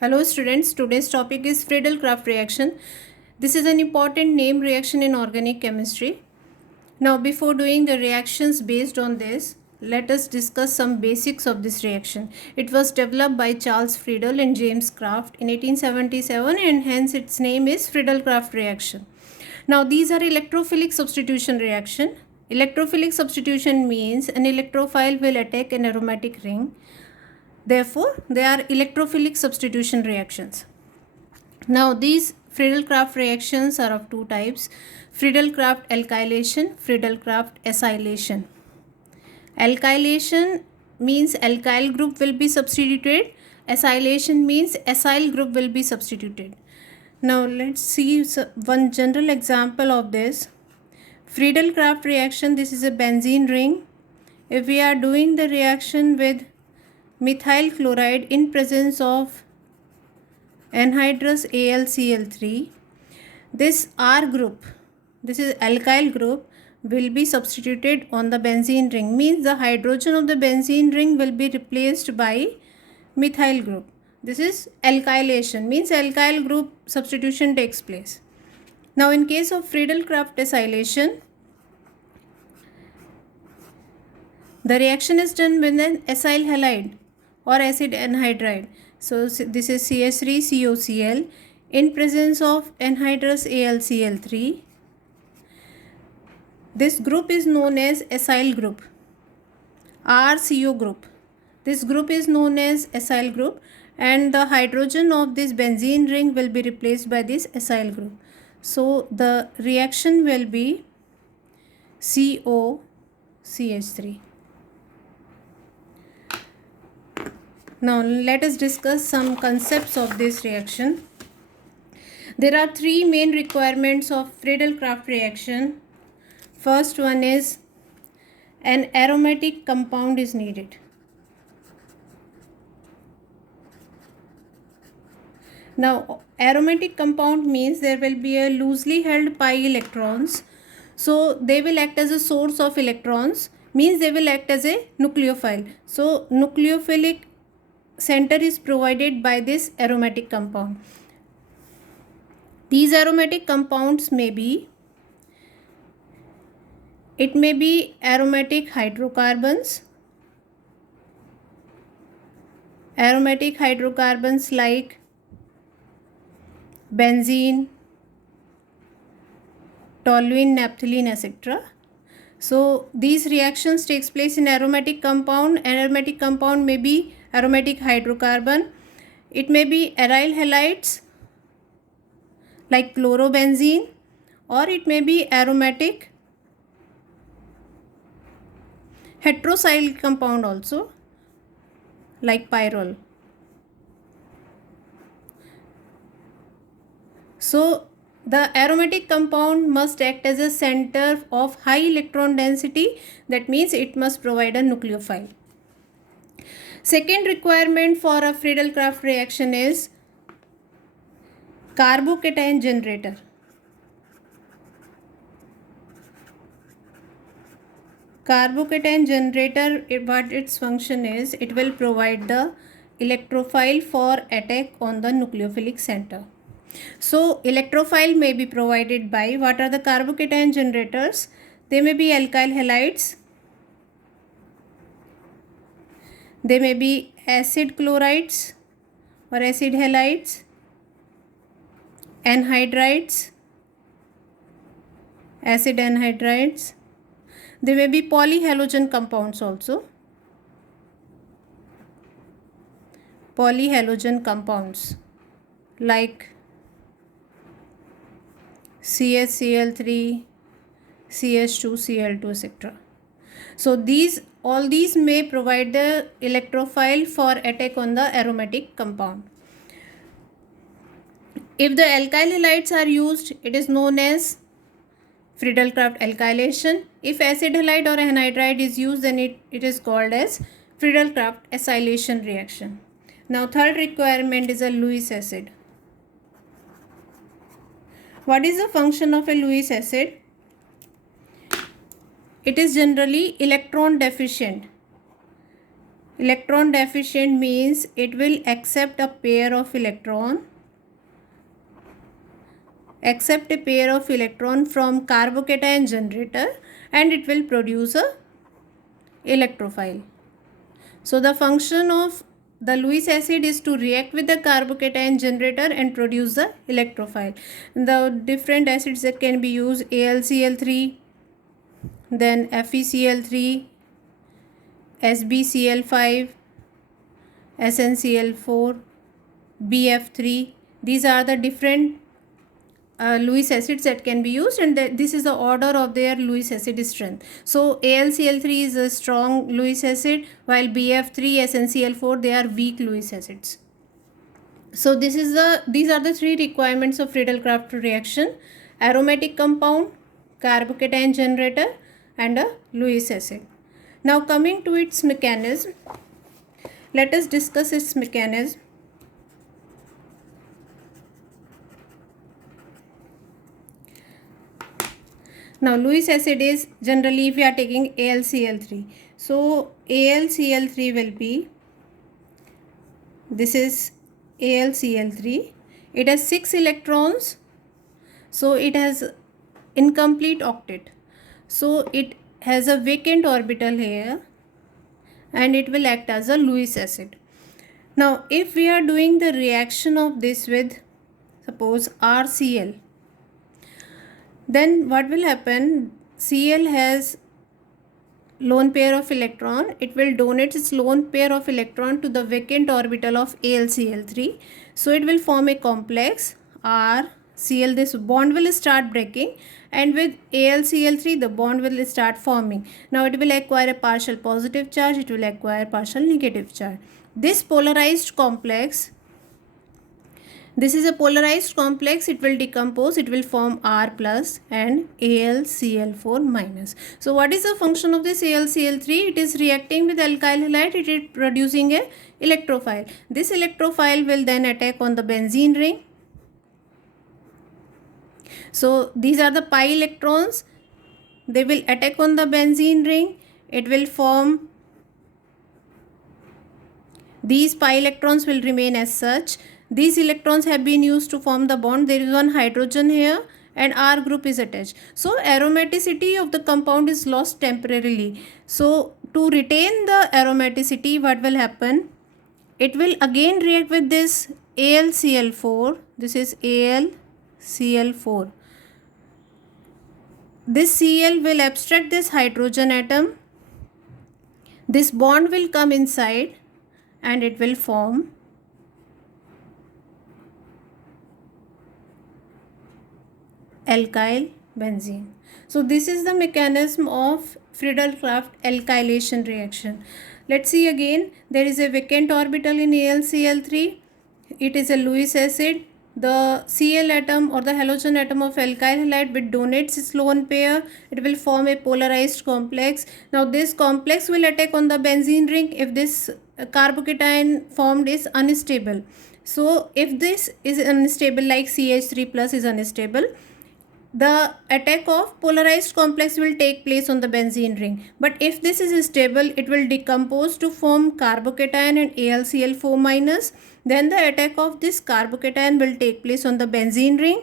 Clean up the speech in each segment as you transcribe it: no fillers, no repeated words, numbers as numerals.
Hello students, today's topic is Friedel-Crafts reaction. This is an important name reaction in organic chemistry. Now before doing the reactions based on this, let us discuss some basics of this reaction. It was developed by Charles Friedel and James Kraft in 1877 and hence its name is Friedel-Crafts reaction. Now these are electrophilic substitution reaction. Electrophilic substitution means an electrophile will attack an aromatic ring. Therefore, they are electrophilic substitution reactions. Now, these Friedel-Crafts reactions are of two types: Friedel-Crafts alkylation, Friedel-Crafts acylation. Alkylation means alkyl group will be substituted. Acylation means acyl group will be substituted. Now, let's see one general example of this. Friedel-Crafts reaction, this is a benzene ring. If we are doing the reaction with methyl chloride in presence of anhydrous AlCl3, this R group, this is alkyl group, will be substituted on the benzene ring, means the hydrogen of the benzene ring will be replaced by methyl group. This is alkylation, means alkyl group substitution takes place. Now in case of Friedel-Crafts acylation, the reaction is done with an acyl halide or acid anhydride. So this is CH3COCl in presence of anhydrous AlCl3. This group is known as acyl group, RCO group. This group is known as acyl group and the hydrogen of this benzene ring will be replaced by this acyl group. So the reaction will be COCH3. Now let us discuss some concepts of this reaction. There are three main requirements of Friedel-Crafts reaction. First one is an aromatic compound is needed. Now aromatic compound means there will be a loosely held pi electrons. So they will act as a source of electrons, means they will act as a nucleophile. So nucleophilic center is provided by this aromatic compound. These aromatic compounds may be aromatic hydrocarbons like benzene, toluene, naphthalene, etc. So these reactions takes place in aromatic compound. Aromatic compound may be aromatic hydrocarbon. It may be aryl halides like chlorobenzene, or it may be aromatic heterocyclic compound also like pyrrole. So the aromatic compound must act as a center of high electron density, that means it must provide a nucleophile. Second requirement for a Friedel-Crafts reaction is carbocation generator. Carbocation generator, what its function is, it will provide the electrophile for attack on the nucleophilic center. So electrophile may be provided by, what are the carbocation generators? They may be alkyl halides, they may be acid chlorides or acid halides, anhydrides, acid anhydrides. They may be polyhalogen compounds also. Polyhalogen compounds like CHCl3, CH2Cl2, etc. So all these may provide the electrophile for attack on the aromatic compound. If the alkyl halides are used, it is known as Friedel-Crafts alkylation. If acid halide or anhydride is used, then it is called as Friedel-Crafts acylation reaction. Now third requirement is a Lewis acid. What is the function of a Lewis acid? It is generally electron deficient. Electron deficient means it will accept a pair of electron from carbocation generator, and it will produce a electrophile. So the function of the Lewis acid is to react with the carbocation generator and produce the electrophile. The different acids that can be used: AlCl3, then FeCl3, SbCl5, SnCl4, BF3. These are the different Lewis acids that can be used, and this is the order of their Lewis acid strength. So AlCl3 is a strong Lewis acid, while BF3, SnCl4, they are weak Lewis acids. So these are the three requirements of Friedel-Crafts reaction: aromatic compound, carbocation generator, and a Lewis acid. Now coming to its mechanism, let us discuss its mechanism. Now Lewis acid is generally, if we are taking AlCl3, so AlCl3 will be, this is AlCl3, it has 6 electrons, so it has incomplete octet, so it has a vacant orbital here and it will act as a Lewis acid. Now if we are doing the reaction of this with, suppose, RCl, then what will happen? Cl has lone pair of electron. It will donate its lone pair of electron to the vacant orbital of AlCl3. So it will form a complex RCl. This bond will start breaking, and with AlCl3 the bond will start forming. Now it will acquire a partial positive charge, it will acquire partial negative charge. This polarized complex, this is a polarized complex, it will decompose, it will form R plus and AlCl4 minus. So what is the function of this AlCl3? It is reacting with alkyl halide, it is producing a electrophile. This electrophile will then attack on the benzene ring. So these are the pi electrons, they will attack on the benzene ring, it will form, these pi electrons will remain as such. These electrons have been used to form the bond. There is one hydrogen here and R group is attached. So aromaticity of the compound is lost temporarily. So to retain the aromaticity, what will happen? It will again react with this AlCl4. This is AlCl4. This Cl will abstract this hydrogen atom. This bond will come inside and it will form alkyl benzene. So this is the mechanism of Friedel-Crafts alkylation reaction. Let's see again. There is a vacant orbital in AlCl3. It is a Lewis acid. The Cl atom or the halogen atom of alkyl halide which donates its lone pair, it will form a polarized complex. Now this complex will attack on the benzene ring if this carbocation formed is unstable. So if this is unstable, like CH3 plus is unstable, the attack of polarized complex will take place on the benzene ring. But if this is stable, it will decompose to form carbocation and AlCl4 minus. Then the attack of this carbocation will take place on the benzene ring.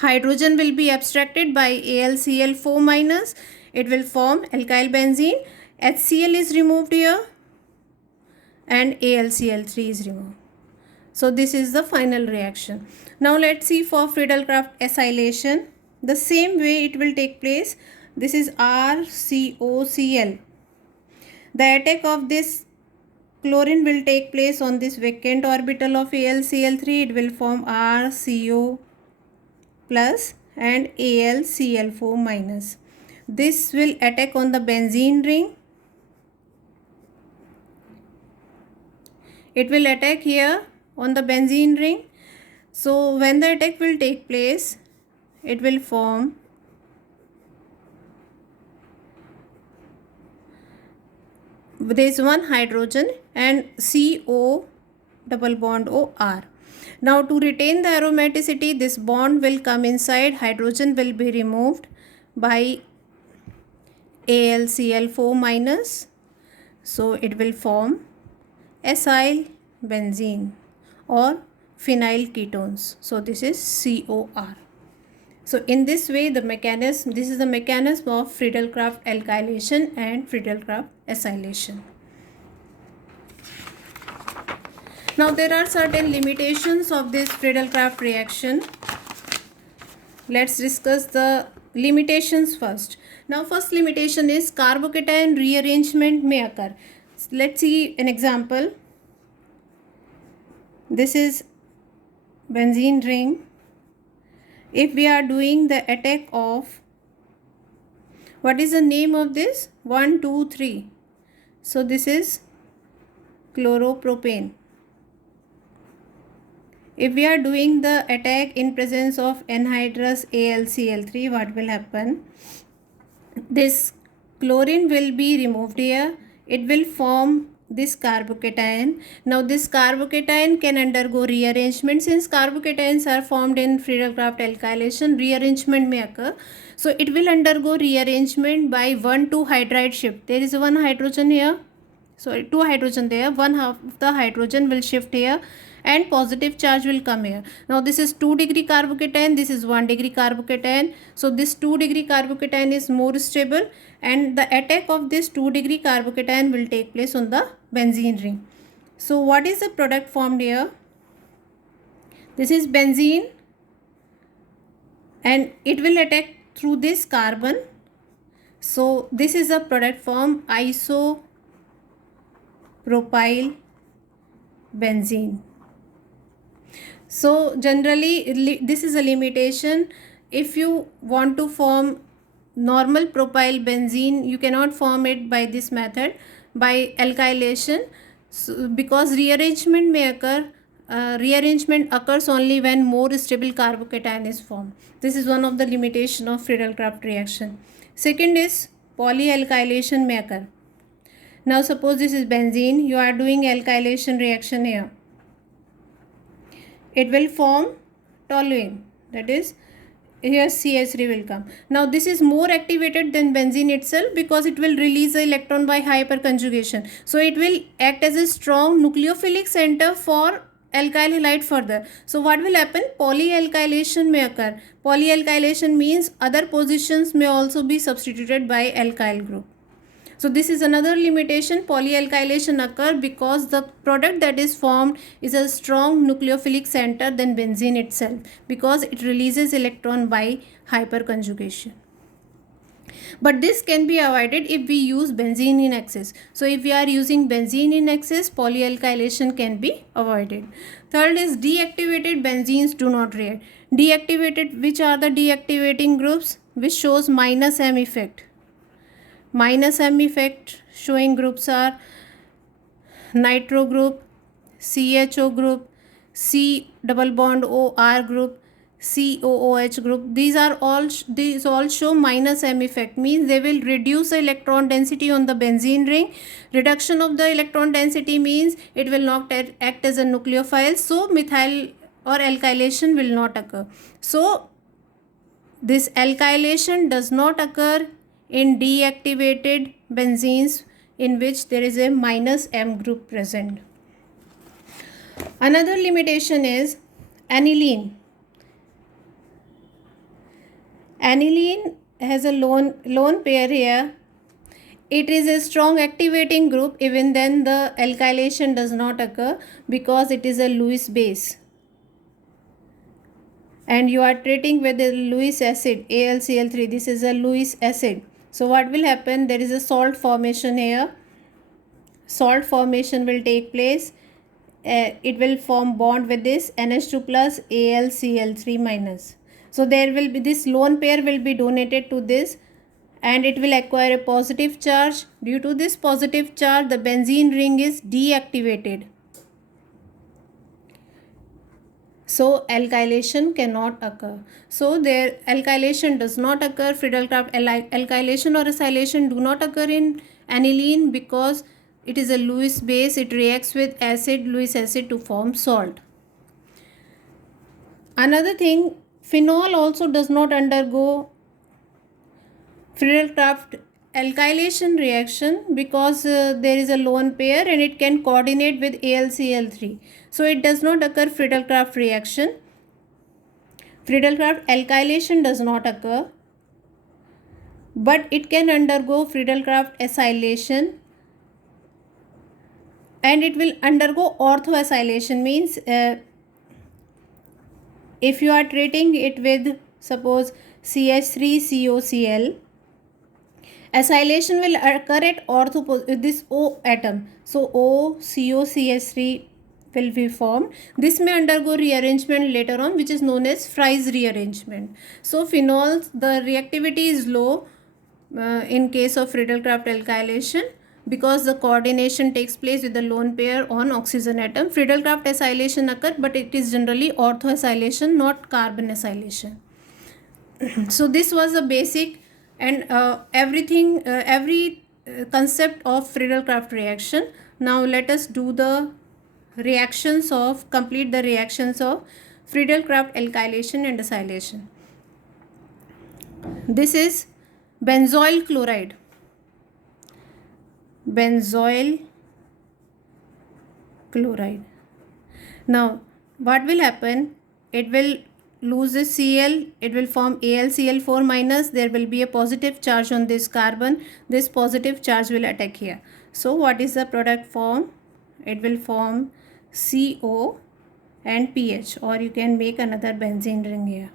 Hydrogen will be abstracted by AlCl4 minus. It will form alkyl benzene. HCl is removed here and AlCl3 is removed. So this is the final reaction. Now let's see for Friedel-Crafts acylation. The same way it will take place. This is RCOCl. The attack of this chlorine will take place on this vacant orbital of AlCl3. It will form RCO plus and AlCl4 minus. This will attack on the benzene ring. It will attack here on the benzene ring. So when the attack will take place, it will form there is one hydrogen and CO double bond OR. Now to retain the aromaticity, this bond will come inside, hydrogen will be removed by AlCl4 minus. So it will form acyl benzene or phenyl ketones. So this is COR. So in this way, this is the mechanism of Friedel-Crafts alkylation and Friedel-Crafts acylation. Now there are certain limitations of this Friedel-Crafts reaction. Let's discuss the limitations first. Now first limitation is carbocation rearrangement may occur. Let's see an example. This is benzene ring. If we are doing the attack of, what is the name of this? 1, 2, 3. So this is chloropropane. If we are doing the attack in presence of anhydrous AlCl3, what will happen? This chlorine will be removed here. It will form this carbocation. Now this carbocation can undergo rearrangement. Since carbocations are formed in Friedel-Crafts alkylation, rearrangement may occur. So it will undergo rearrangement by 1,2 hydride shift. There is one hydrogen here. So 2 hydrogen there. One half of the hydrogen will shift here and positive charge will come here. Now this is 2 degree carbocation, this is 1 degree carbocation. So this 2 degree carbocation is more stable and the attack of this 2 degree carbocation will take place on the benzene ring. So what is the product formed here? This is benzene and it will attack through this carbon. So this is a product form isopropyl benzene. So generally this is a limitation. If you want to form normal propyl benzene, you cannot form it by this method, by alkylation, because rearrangement may occur. Rearrangement occurs only when more stable carbocation is formed. This is one of the limitation of Friedel-Crafts reaction. Second is polyalkylation may occur. Now suppose this is benzene, you are doing alkylation reaction here. It will form toluene, that is here CH3 will come. Now this is more activated than benzene itself because it will release the electron by hyperconjugation. So it will act as a strong nucleophilic center for alkyl halide further. So what will happen? Polyalkylation may occur. Polyalkylation means other positions may also be substituted by alkyl group. So this is another limitation. Polyalkylation occur because the product that is formed is a strong nucleophilic center than benzene itself because it releases electron by hyperconjugation. But this can be avoided if we use benzene in excess. So if we are using benzene in excess, polyalkylation can be avoided. Third is deactivated benzenes do not react. Deactivated, which are the deactivating groups? Which shows minus M effect. Minus M effect showing groups are nitro group, CHO group, C double bond OR group, COOH group. These all show minus M effect, means they will reduce the electron density on the benzene ring. Reduction of the electron density means it will not act as a nucleophile, so methyl or alkylation will not occur. So this alkylation does not occur in deactivated benzenes in which there is a minus M group present. Another limitation is aniline. Aniline has a lone pair here. It is a strong activating group, even then the alkylation does not occur because it is a Lewis base. And you are treating with a Lewis acid, AlCl3. This is a Lewis acid. So what will happen? There is a salt formation here. Salt formation will take place. It will form bond with this NH2 plus AlCl3 minus. So there will be this lone pair will be donated to this and it will acquire a positive charge. Due to this positive charge, the benzene ring is deactivated. So alkylation cannot occur. So there alkylation does not occur. Friedel-Crafts alkylation or acylation do not occur in aniline because it is a Lewis base. It reacts with acid, Lewis acid, to form salt. Another thing, phenol also does not undergo Friedel-Crafts alkylation reaction because there is a lone pair and it can coordinate with AlCl3. So it does not occur Friedel-Crafts reaction. Friedel-Crafts alkylation does not occur, but it can undergo Friedel-Crafts acylation, and it will undergo orthoacylation. Means if you are treating it with suppose CH3COCl, acylation will occur at this O atom. So OCOCH3 will be formed. This may undergo rearrangement later on, which is known as Fries rearrangement. So phenols, the reactivity is low in case of Friedel-Crafts alkylation because the coordination takes place with the lone pair on oxygen atom. Friedel-Crafts acylation occurs, but it is generally orthoacylation, not carbon acylation. So this was a basic and every concept of Friedel-Crafts reaction. Now let us do the complete the reactions of Friedel-Crafts alkylation and acylation. This is benzoyl chloride. Benzoyl chloride. Now what will happen? It will lose this Cl, it will form AlCl4 minus. There will be a positive charge on this carbon. This positive charge will attack here. So what is the product form? It will form CO and PH, or you can make another benzene ring here.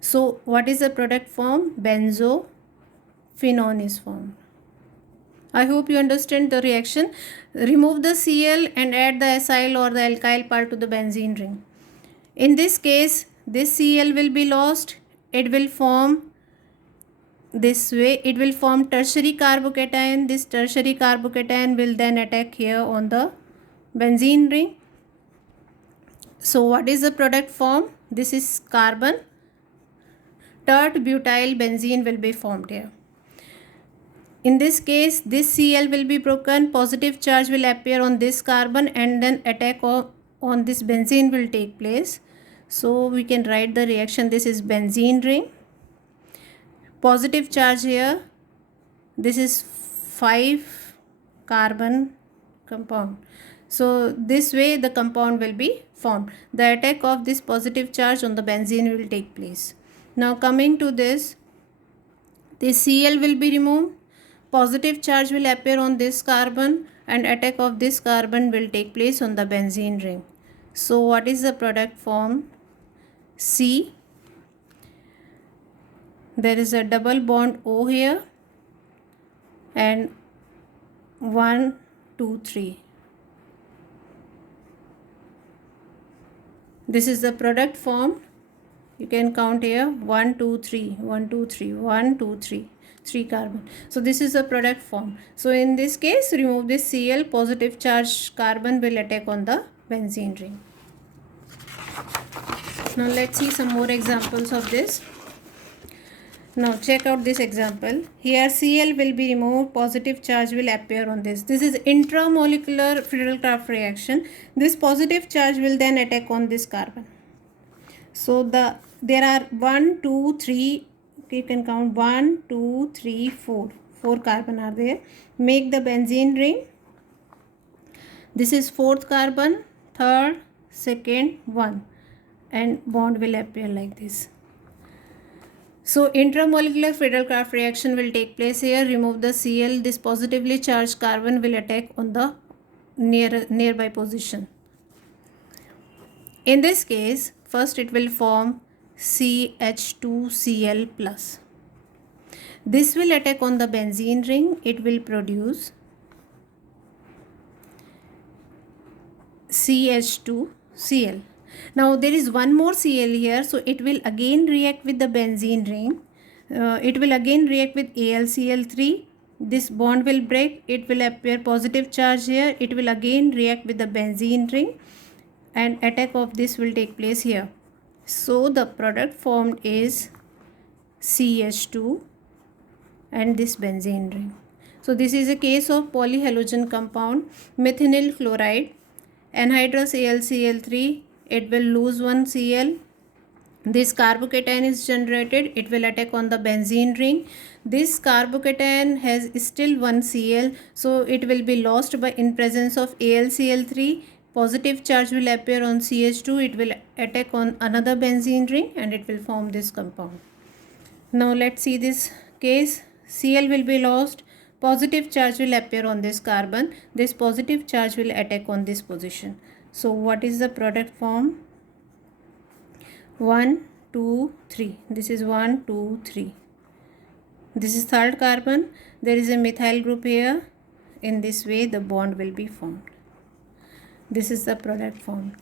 So what is the product form? Benzophenone is formed. I hope you understand the reaction. Remove the Cl and add the acyl or the alkyl part to the benzene ring. In this case, this Cl will be lost. It will form this way. It will form tertiary carbocation. This tertiary carbocation will then attack here on the benzene ring. So what is the product form? This is carbon. Tert butyl benzene will be formed here. In this case, this Cl will be broken. Positive charge will appear on this carbon and then attack on this benzene will take place. So we can write the reaction. This is benzene ring. Positive charge here. This is 5 carbon compound. So this way the compound will be formed. The attack of this positive charge on the benzene will take place. Now coming to this Cl will be removed. Positive charge will appear on this carbon and attack of this carbon will take place on the benzene ring. So what is the product form? C. There is a double bond O here and 1, 2, 3. This is the product form. You can count here 1, 2, 3, 1, 2, 3, 1, 2, 3. 3 carbon. So this is the product form. So in this case, remove this Cl, positive charge carbon will attack on the benzene ring. Now let's see some more examples of this. Now check out this example. Here Cl will be removed, positive charge will appear on this. This is intramolecular Friedel-Crafts reaction. This positive charge will then attack on this carbon. So there are 1, 2, 3. You can count 1, 2, 3, 4. 4 carbon are there. Make the benzene ring. This is 4th carbon, 3rd, 2nd, 1. And bond will appear like this. So intramolecular Friedel-Crafts reaction will take place here. Remove the Cl. This positively charged carbon will attack on the nearby position. In this case, first it will form CH2Cl+. This will attack on the benzene ring. It will produce CH2Cl. Now there is one more Cl here, so it will again react with the benzene ring. It will again react with AlCl3. This bond will break. It will appear positive charge here. It will again react with the benzene ring and attack of this will take place here. So the product formed is CH2 and this benzene ring. So this is a case of polyhalogen compound, methynyl chloride, anhydrous AlCl3. It will lose one Cl This carbocation is generated, it will attack on the benzene ring. This carbocation has still one Cl, so it will be lost by in presence of AlCl3. Positive charge will appear on CH2, it will attack on another benzene ring and it will form this compound. Now let's see this case. Cl will be lost, positive charge will appear on this carbon, this positive charge will attack on this position. So what is the product form? 1 2 3. This is 1 2 3. This is third carbon, there is a methyl group here. In this way the bond will be formed. This is the product formed.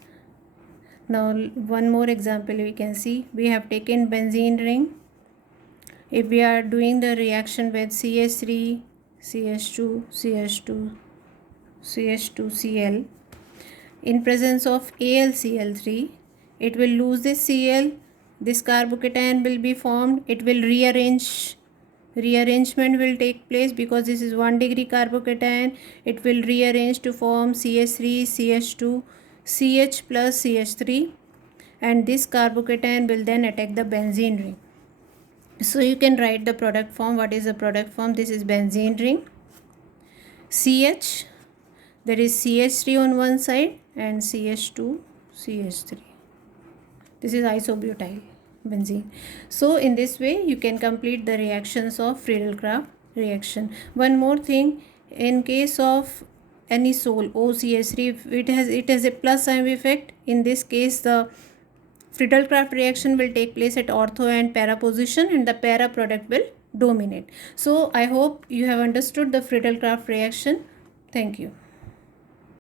Now one more example we can see. We have taken benzene ring. If we are doing the reaction with CH3 CH2 CH2 CH2Cl in presence of AlCl3, it will lose this Cl, this carbocation will be formed, it will rearrangement will take place because this is 1 degree carbocation. It will rearrange to form CH3 CH2 CH plus CH3 and this carbocation will then attack the benzene ring. So you can write the product form. What is the product form? This is benzene ring, CH, there is CH3 on one side and CH2 CH3. This is isobutyl benzene. So in this way you can complete the reactions of Friedel-Crafts reaction. One more thing, in case of any sol OCH3, it has a plus sign effect. In this case the Friedel-Crafts reaction will take place at ortho and para position and the para product will dominate. So I hope you have understood the Friedel-Crafts reaction. Thank you.